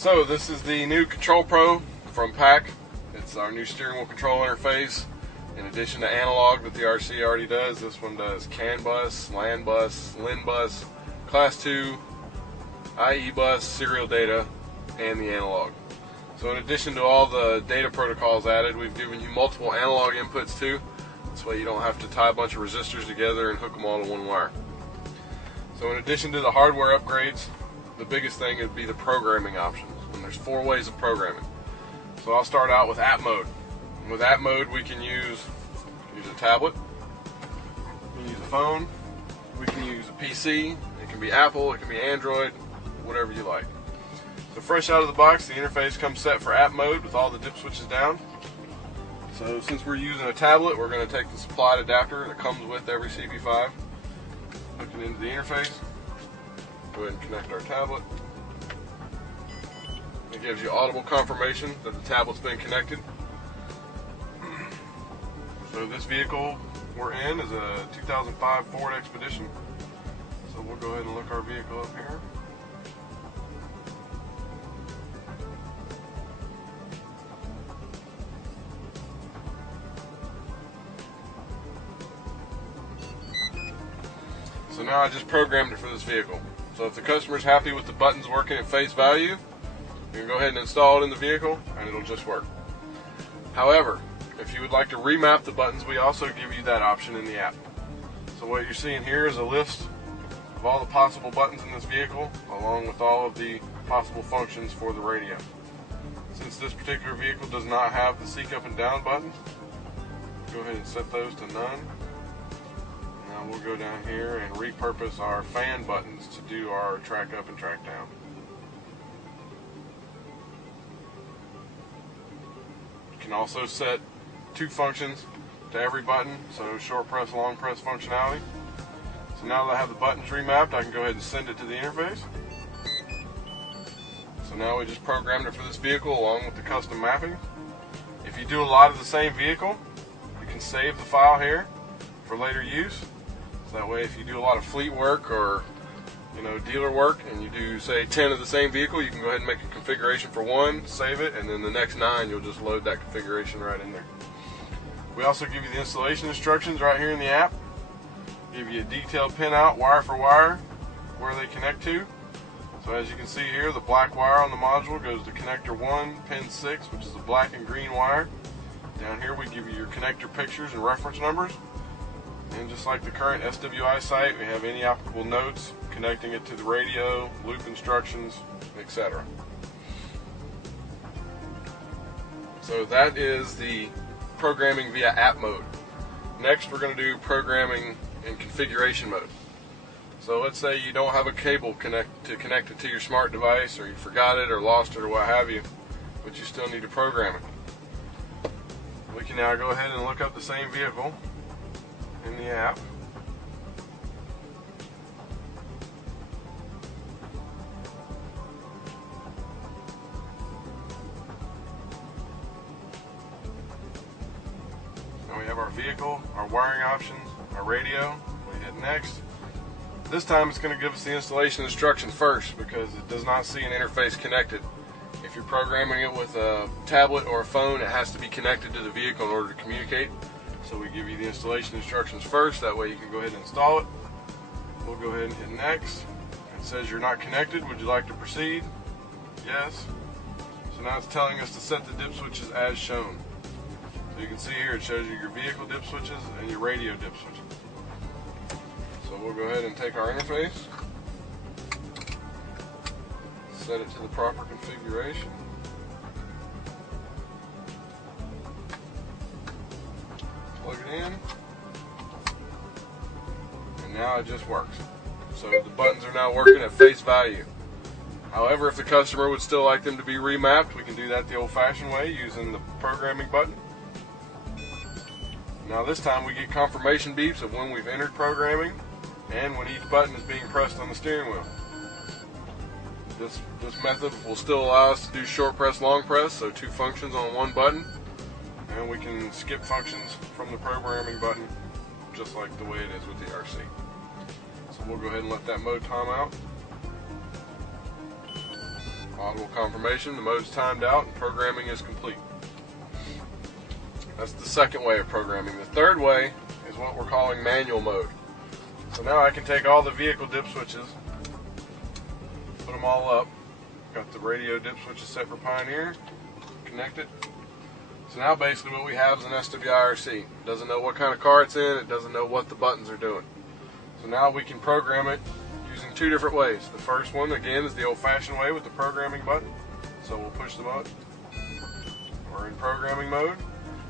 So this is the new Control Pro from PAC. It's our new steering wheel control interface. In addition to analog that the RC already does, this one does CAN bus, LAN bus, LIN bus, Class 2, IE bus, serial data, and the analog. So in addition to all the data protocols added, we've given you multiple analog inputs too. This way you don't have to tie a bunch of resistors together and hook them all to one wire. So in addition to the hardware upgrades, the biggest thing would be the programming options. And there's 4 ways of programming. So I'll start out with app mode. And with app mode we can use a tablet, we can use a phone, we can use a PC, it can be Apple, it can be Android, whatever you like. So fresh out of the box, the interface comes set for app mode with all the dip switches down. So since we're using a tablet, we're going to take the supplied adapter that comes with every CB5, hook it into the interface. Go ahead and connect our tablet. It gives you audible confirmation that the tablet's been connected. So this vehicle we're in is a 2005 Ford Expedition. So we'll go ahead and look our vehicle up here. So now I just programmed it for this vehicle. So if the customer's happy with the buttons working at face value, you can go ahead and install it in the vehicle and it'll just work. However, if you would like to remap the buttons, we also give you that option in the app. So what you're seeing here is a list of all the possible buttons in this vehicle, along with all of the possible functions for the radio. Since this particular vehicle does not have the seek up and down buttons, go ahead and set those to none. Now we'll go down here and repurpose our fan buttons to do our track up and track down. You can also set 2 functions to every button, so short press, long press functionality. So now that I have the buttons remapped, I can go ahead and send it to the interface. So now we just programmed it for this vehicle along with the custom mapping. If you do a lot of the same vehicle, you can save the file here for later use. So that way if you do a lot of fleet work or dealer work and you do say 10 of the same vehicle, you can go ahead and make a configuration for 1, save it, and then the next 9 you'll just load that configuration right in there. We also give you the installation instructions right here in the app. Give you a detailed pinout wire for wire where they connect to. So as you can see here, the black wire on the module goes to connector 1, pin 6, which is the black and green wire. Down here we give you your connector pictures and reference numbers. And just like the current SWI site, we have any applicable notes connecting it to the radio, loop instructions, etc. So that is the programming via app mode. Next we're going to do programming in configuration mode. So let's say you don't have a cable to connect it to your smart device, or you forgot it or lost it or what have you, but you still need to program it. We can now go ahead and look up the same vehicle in the app. We have our vehicle, our wiring options, our radio. We hit next. This time it's going to give us the installation instructions first because it does not see an interface connected. If you're programming it with a tablet or a phone, it has to be connected to the vehicle in order to communicate. So we give you the installation instructions first, that way you can go ahead and install it. We'll go ahead and hit next. It says you're not connected, would you like to proceed? Yes. So now it's telling us to set the dip switches as shown. So you can see here it shows you your vehicle dip switches and your radio dip switches. So we'll go ahead and take our interface, set it to the proper configuration. Plug it in, and now it just works. So the buttons are now working at face value. However, if the customer would still like them to be remapped, we can do that the old-fashioned way using the programming button. Now this time we get confirmation beeps of when we've entered programming and when each button is being pressed on the steering wheel. This method will still allow us to do short press, long press, so 2 functions on 1 button, and we can skip functions from the programming button just like the way it is with the RC. So we'll go ahead and let that mode time out. Audible confirmation, the mode's timed out and programming is complete. That's the second way of programming. The third way is what we're calling manual mode. So now I can take all the vehicle dip switches, put them all up. Got the radio dip switches set for Pioneer, connect it. So now basically what we have is an SWIRC. It doesn't know what kind of car it's in, it doesn't know what the buttons are doing. So now we can program it using two different ways. The first one, again, is the old-fashioned way with the programming button. So we'll push the button. We're in programming mode.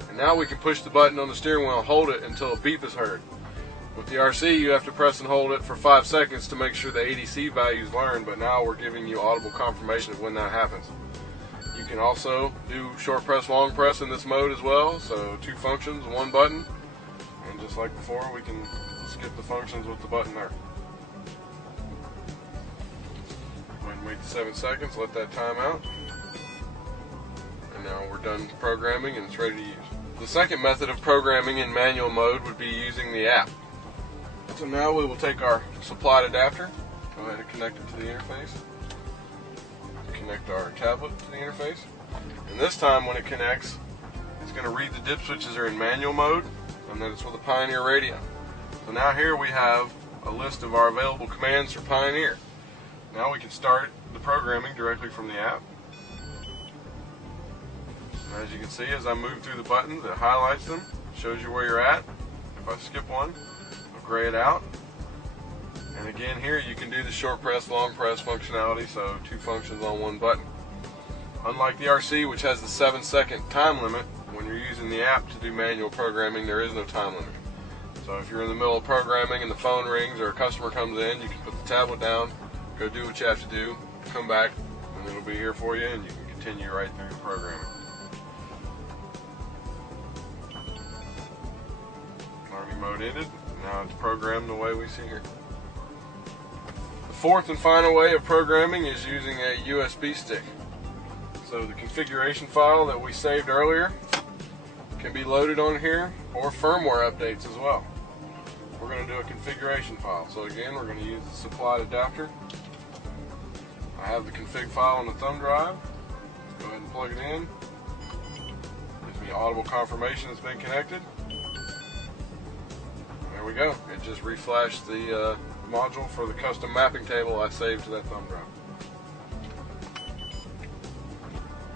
And now we can push the button on the steering wheel and hold it until a beep is heard. With the RC, you have to press and hold it for 5 seconds to make sure the ADC value is learned, but now we're giving you audible confirmation of when that happens. You can also do short press, long press in this mode as well, so 2 functions, 1 button, and just like before, we can skip the functions with the button there. Go ahead and wait 7 seconds, let that time out, and now we're done programming and it's ready to use. The second method of programming in manual mode would be using the app. So now we will take our supplied adapter, go ahead and connect it to the interface, connect our tablet to the interface, and this time when it connects, it's going to read the dip switches are in manual mode, and then it's with a Pioneer radio. So now here we have a list of our available commands for Pioneer. Now we can start the programming directly from the app. And as you can see, as I move through the buttons, it highlights them, shows you where you're at. If I skip one, it'll gray it out. And again, here you can do the short press, long press functionality, so 2 functions on 1 button. Unlike the RC, which has the 7-second time limit, when you're using the app to do manual programming, there is no time limit. So if you're in the middle of programming and the phone rings or a customer comes in, you can put the tablet down, go do what you have to do, come back, and it'll be here for you, and you can continue right through the programming. Learning mode ended. Now it's programmed the way we see here. The fourth and final way of programming is using a USB stick. So the configuration file that we saved earlier can be loaded on here, or firmware updates as well. We're going to do a configuration file. So again, we're going to use the supplied adapter. I have the config file on the thumb drive. Go ahead and plug it in. Gives me audible confirmation it's been connected. There we go. It just reflashed the module for the custom mapping table I saved to that thumb drive.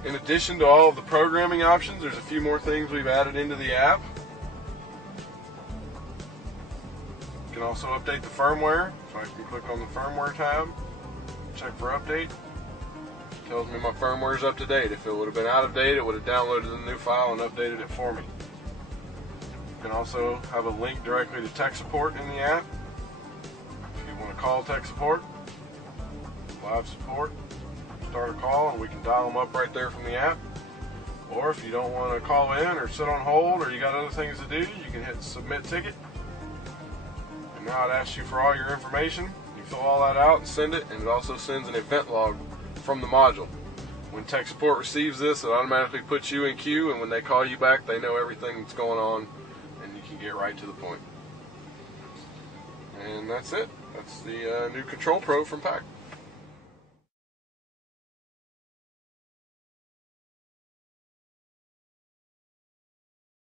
In addition to all of the programming options, there's a few more things we've added into the app. You can also update the firmware, so I can click on the firmware tab, check for update. It tells me my firmware is up to date. If it would have been out of date, it would have downloaded the new file and updated it for me. You can also have a link directly to tech support in the app. If you want to call tech support, live support, start a call and we can dial them up right there from the app. Or if you don't want to call in or sit on hold or you got other things to do, you can hit submit ticket. And now it asks you for all your information. You fill all that out and send it, and it also sends an event log from the module. When tech support receives this, it automatically puts you in queue, and when they call you back, they know everything that's going on and you can get right to the point. And that's it. That's the new Control Pro from PAC.